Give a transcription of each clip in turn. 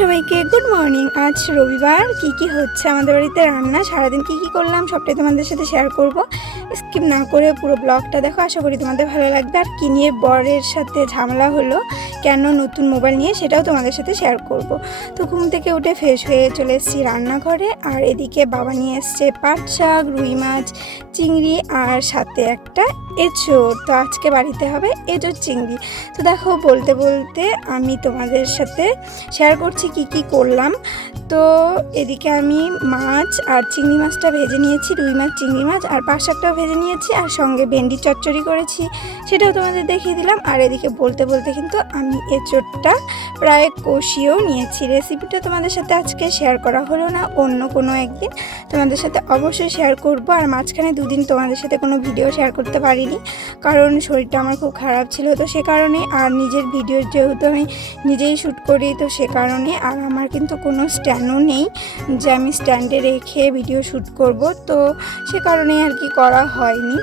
সবাইকে good morning আজ রবিবার, কি কি হচ্ছে আমাদের বাড়িতে? রান্না সারাদিন কি কি করলাম, সবটাই তোমাদের সাথে শেয়ার করব। স্কিপ না করে পুরো ব্লগটা দেখো, আশা করি তোমাদের ভালো লাগবে। আর কি নিয়ে বরের সাথে ঝামেলা হলো কেন নতুন মোবাইল নিয়ে সেটাও তোমাদের সাথে শেয়ার করব। তো ঘুম থেকে উঠে ফ্রেশ হয়ে চলে এসেছি রান্নাঘরে। আর এদিকে বাবা নিয়ে এসছে পাট শাক, রুই মাছ, চিংড়ি আর সাথে একটা এঁচোড়। তো আজকে বাড়িতে হবে এঁচোড় চিংড়ি। তো দেখো বলতে বলতে আমি তোমাদের সাথে শেয়ার করছি কি কি করলাম। তো এদিকে আমি মাছ আর চিংড়ি মাছটা ভেজে নিয়েছি, রুই মাছ, চিংড়ি মাছ আর পাঁচ শাকটাও ভেজে নিয়েছি। আর সঙ্গে ভেন্ডি চচ্চড়ি করেছি, সেটাও তোমাদের দেখিয়ে দিলাম। আর এদিকে বলতে বলতে কিন্তু আমি এঁচোড়টা প্রায় কষিয়েও নিয়েছি। রেসিপিটা তোমাদের সাথে আজকে শেয়ার করা হলো না, অন্য কোনো একদিন। তোমাদের সাথে অবশ্যই শেয়ার করব, আর মাঝখানে দুদিন তোমাদের সাথে কোনো ভিডিও শেয়ার করতে পারিনি, কারণ শরীরটা আমার খুব খারাপ ছিল তো সে কারণে, আর নিজের ভিডিও যেহেতু আমি নিজেই শ্যুট করি তো সে কারণে, আর আমার কিন্তু কোনো স্ট্যান্ডও নেই যে আমি স্ট্যান্ডে রেখে ভিডিও শ্যুট করব, তো সে কারণে আর কি করা হয়নি।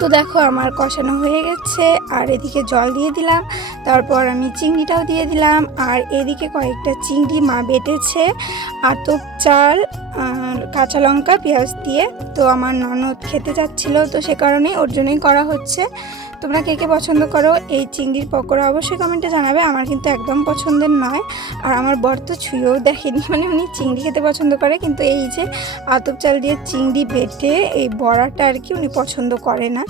তো দেখো আমার কষানো হয়ে গেছে, আর এদিকে জল দিয়ে দিলাম, তারপর আমি চিংড়িটাও দিয়ে দিলাম, আর এদিকে কয়েকটা চিংড়ি মা বেটেছে, আতপ চাল কাঁচা লঙ্কা, পেঁয়াজ দিয়ে। তো আমার ননদ খেতে যাচ্ছিল তো সে কারণেই ওর জন্যই করা হচ্ছে। তোমরা কে কে পছন্দ করো, এই চিংড়ির পকোড়া অবশ্যই কমেন্টে জানাবে। আমার কিন্তু একদম পছন্দের নয়। আর আমার বর তো ছুঁয়েও দেখেনি মানে উনি চিংড়ি খেতে পছন্দ করে। কিন্তু এই যে আতপ চাল দিয়ে চিংড়ি বেটে এই বড়াটা আর কি উনি পছন্দ করে না।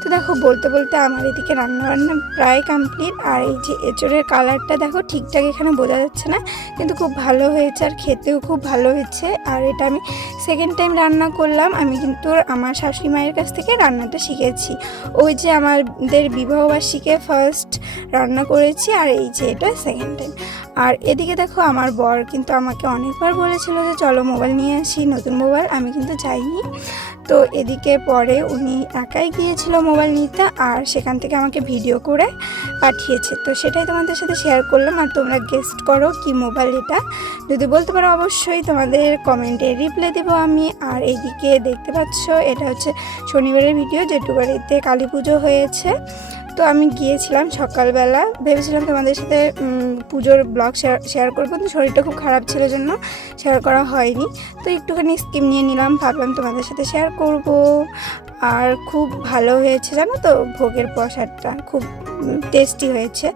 তো দেখো, বলতে বলতে আমার এদিকে রান্না বান্না প্রায় কমপ্লিট আর এই যে এঁচড়ের কালারটা দেখো, ঠিকঠাক এখানে বোঝা যাচ্ছে না, কিন্তু খুব ভালো হয়েছে আর খেতেও খুব ভালো হয়েছে। আর এটা আমি সেকেন্ড টাইম রান্না করলাম, আমি কিন্তু আমার শাশুড়ি মায়ের কাছ থেকে রান্নাটা শিখেছি। ওই যে আমাদের বিবাহবার্ষিকে ফার্স্ট রান্না করেছি, আর এই যে এটা সেকেন্ড টাইম আর এদিকে দেখো, আমার বর কিন্তু আমাকে অনেকবার বলেছিল যে, চলো মোবাইল নিয়ে আসি, নতুন মোবাইল আমি কিন্তু যাইনি। তো এদিকে পরে উনি একাই গিয়েছিল মোবাইল নিতে আর সেখান থেকে আমাকে ভিডিও করে পাঠিয়েছে। তো সেটাই তোমাদের সাথে শেয়ার করলাম। আর তোমরা গেস্ট করো কি মোবাইল এটা। যদি বলতে পারো অবশ্যই তোমাদের কমেন্টে রিপ্লাই দেবো আমি। আর এইদিকে দেখতে পাচ্ছ, এটা হচ্ছে শনিবারের ভিডিও যেটু বাড়িতে কালী পুজো হয়েছে। তো আমি গিয়েছিলাম সকালবেলা। ভেবেছিলাম তোমাদের সাথে পুজোর ব্লগ শেয়ার শেয়ার করব। কিন্তু শরীরটা খুব খারাপ ছিল জন্য শেয়ার করা হয়নি। তো একটুখানি স্কিম নিয়ে নিলাম। ভাবলাম তোমাদের সাথে শেয়ার করব। আর খুব ভালো হয়েছে, জানো তো? ভোগের প্রসাদটা খুব টেস্টি হয়েছে।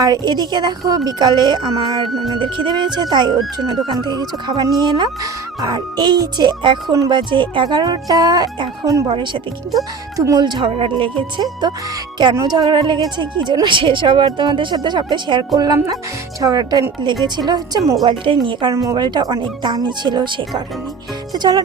আর এদিকে দেখো, বিকালে আমার ননদের খিদে পেয়েছে, তাই ওর জন্য দোকান থেকে কিছু খাবার নিয়ে এলাম। আর এই যে এখন বাজে এগারোটা, এখন বরের সাথে কিন্তু তুমুল ঝগড়া লেগেছে। তো কেন ঝগড়া লেগেছে, কী জন্য সেসব আর তোমাদের সাথে সবটা শেয়ার করলাম না? ঝগড়াটা লেগেছিল হচ্ছে মোবাইলটা নিয়ে, কারণ মোবাইলটা অনেক দামি ছিল সে কারণে তো চলো